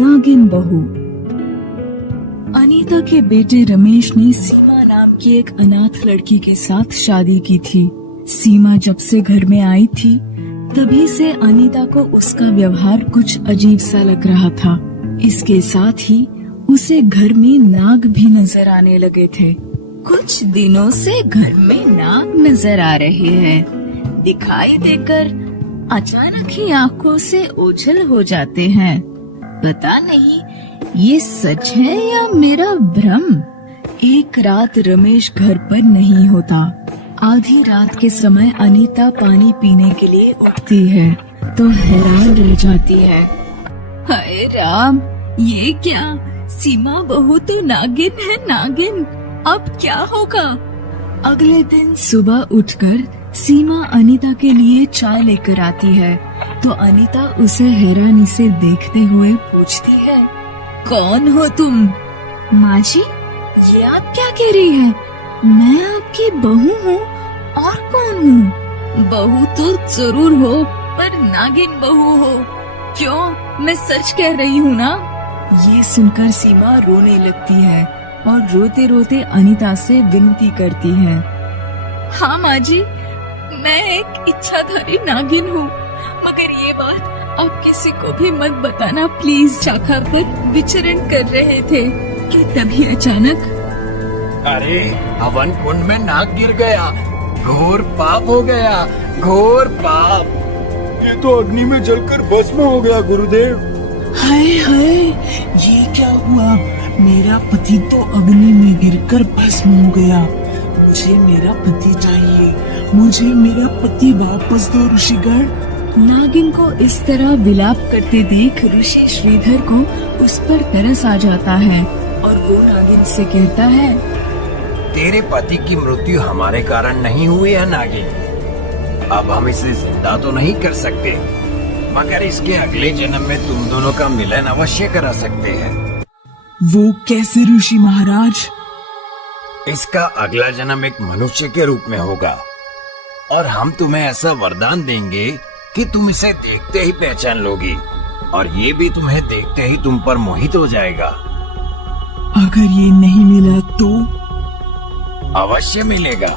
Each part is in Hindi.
नागिन बहू। अनीता के बेटे रमेश ने सीमा नाम की एक अनाथ लड़की के साथ शादी की थी। सीमा जब से घर में आई थी तभी से अनीता को उसका व्यवहार कुछ अजीब सा लग रहा था। इसके साथ ही उसे घर में नाग भी नजर आने लगे थे। कुछ दिनों से घर में नाग नजर आ रहे हैं। दिखाई देकर अचानक ही आंखों से ओझल हो जाते हैं। पता नहीं ये सच है या मेरा भ्रम। एक रात रमेश घर पर नहीं होता। आधी रात के समय अनीता पानी पीने के लिए उठती है तो हैरान रह जाती है। हाय राम, ये क्या? सीमा बहू तो नागिन है, नागिन। अब क्या होगा? अगले दिन सुबह उठकर सीमा अनीता के लिए चाय लेकर आती है तो अनीता उसे हैरानी से देखते हुए पूछती है, कौन हो तुम? माँ जी, ये आप क्या कह रही है? मैं आपकी बहू हूँ। और कौन हूँ? बहू तो जरूर हो, पर नागिन बहू हो। क्यों? मैं सच कह रही हूँ ना? ये सुनकर सीमा रोने लगती है और रोते रोते अनीता से विनती करती है, हाँ माँ जी, मैं एक इच्छाधारी नागिन हूँ, मगर ये बात आप किसी को भी मत बताना प्लीज। शाखा पर विचरण कर रहे थे कि तभी अचानक, अरे हवन कुंड में नाग गिर गया, घोर पाप हो गया, घोर पाप। ये तो अग्नि में जलकर भस्म हो गया गुरुदेव। हाय हाय, ये क्या हुआ? मेरा पति तो अग्नि में गिरकर भस्म हो गया। मुझे मेरा पति चाहिए, मुझे मेरा पति वापस दो ऋषिगण। नागिन को इस तरह विलाप करते देख ऋषि श्रीधर को उस पर तरस आ जाता है और वो नागिन से कहता है, तेरे पति की मृत्यु हमारे कारण नहीं हुई है नागिन। अब हम इसे जिंदा तो नहीं कर सकते, मगर इसके अगले जन्म में तुम दोनों का मिलन अवश्य करा सकते हैं। वो कैसे ऋषि महाराज? इसका अगला जन्म एक मनुष्य के रूप में होगा और हम तुम्हें ऐसा वरदान देंगे कि तुम इसे देखते ही पहचान लोगी और ये भी तुम्हें देखते ही तुम पर मोहित हो जाएगा। अगर ये नहीं मिला तो? अवश्य मिलेगा।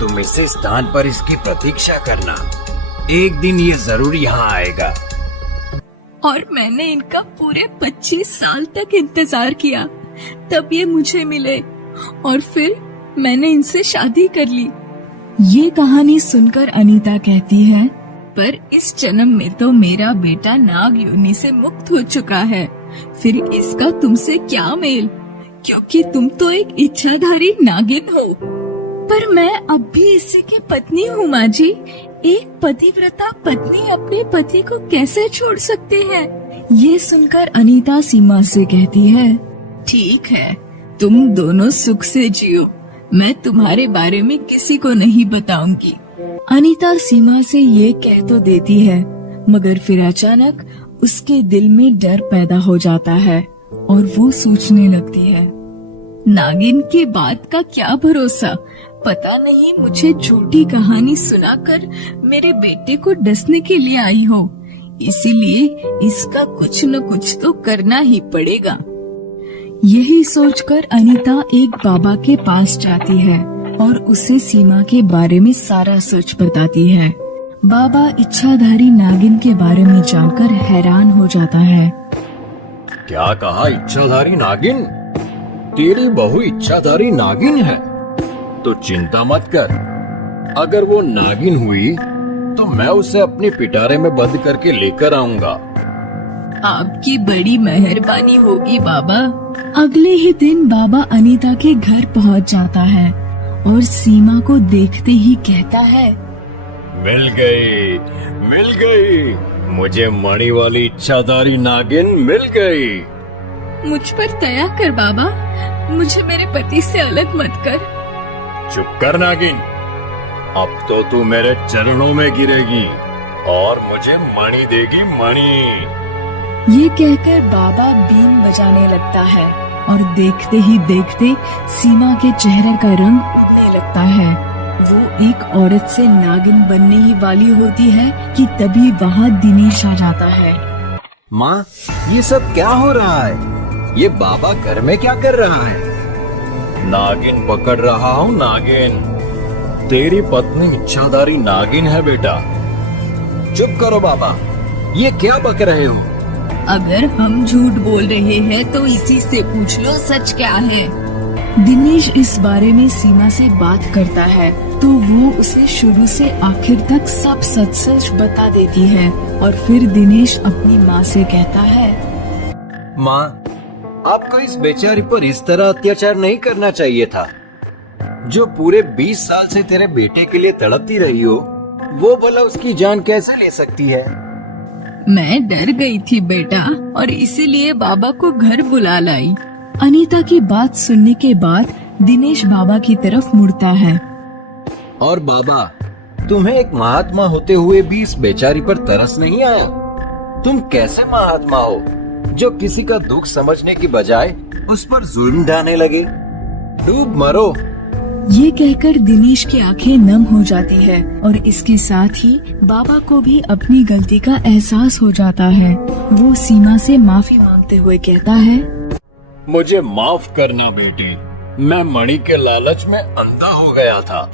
तुम इस स्थान पर इसकी प्रतीक्षा करना, एक दिन ये जरूर यहाँ आएगा। और मैंने इनका पूरे 25 साल तक इंतजार किया, तब ये मुझे मिले और फिर मैंने इनसे शादी कर ली। ये कहानी सुनकर अनीता कहती है, पर इस जन्म में तो मेरा बेटा नाग योनि से मुक्त हो चुका है, फिर इसका तुमसे क्या मेल? क्योंकि तुम तो एक इच्छाधारी नागिन हो। पर मैं अब भी इसी की पत्नी हूँ माँ जी। एक पतिव्रता पत्नी अपने पति को कैसे छोड़ सकते हैं? ये सुनकर अनीता सीमा से कहती है, ठीक है, तुम दोनों सुख से जियो, मैं तुम्हारे बारे में किसी को नहीं बताऊंगी। अनीता सीमा से ये कह तो देती है, मगर फिर अचानक उसके दिल में डर पैदा हो जाता है और वो सोचने लगती है, नागिन की बात का क्या भरोसा? पता नहीं मुझे झूठी कहानी सुनाकर मेरे बेटे को डसने के लिए आई हो, इसीलिए इसका कुछ न कुछ तो करना ही पड़ेगा। यही सोचकर अनीता एक बाबा के पास जाती है और उसे सीमा के बारे में सारा सच बताती है। बाबा इच्छाधारी नागिन के बारे में जानकर हैरान हो जाता है। क्या कहा? इच्छाधारी नागिन? तेरी बहू इच्छाधारी नागिन है तो चिंता मत कर। अगर वो नागिन हुई तो मैं उसे अपने पिटारे में बंद करके लेकर आऊंगा। आपकी बड़ी मेहरबानी होगी बाबा। अगले ही दिन बाबा अनीता के घर पहुंच जाता है और सीमा को देखते ही कहता है, मिल गई, मिल गई, मुझे मणि वाली इच्छाधारी नागिन मिल गई। मुझ पर दया कर बाबा, मुझे मेरे पति से अलग मत कर। चुप कर नागिन, अब तो तू मेरे चरणों में गिरेगी और मुझे मणि देगी, मणि। ये कहकर बाबा बीन बजाने लगता है और देखते ही देखते सीमा के चेहरे का रंग उड़ने लगता है। वो एक औरत से नागिन बनने ही वाली होती है कि तभी वहाँ दिनेश आ जाता है। माँ, ये सब क्या हो रहा है? ये बाबा घर में क्या कर रहा है? नागिन पकड़ रहा हूँ, नागिन। तेरी पत्नी इच्छाधारी नागिन है बेटा। चुप करो बाबा, ये क्या बक रहे हो? अगर हम झूठ बोल रहे हैं तो इसी से पूछ लो सच क्या है। दिनेश इस बारे में सीमा से बात करता है तो वो उसे शुरू से आखिर तक सब सच सच बता देती है और फिर दिनेश अपनी माँ से कहता है, माँ, आपको इस बेचारी पर इस तरह अत्याचार नहीं करना चाहिए था। जो पूरे 20 साल से तेरे बेटे के लिए तड़पती रही हो, वो भला उसकी जान कैसे ले सकती है? मैं डर गई थी बेटा और इसीलिए बाबा को घर बुला लाई। अनीता की बात सुनने के बाद दिनेश बाबा की तरफ मुड़ता है। और बाबा, तुम्हें एक महात्मा होते हुए भी इस बेचारी पर तरस नहीं आया? तुम कैसे महात्मा हो जो किसी का दुख समझने की बजाय उस पर जुल्म ढाने लगे? डूब मरो। ये कहकर दिनेश की आंखें नम हो जाती है और इसके साथ ही बाबा को भी अपनी गलती का एहसास हो जाता है। वो सीमा से माफी मांगते हुए कहता है, मुझे माफ करना बेटे, मैं मणि के लालच में अंधा हो गया था।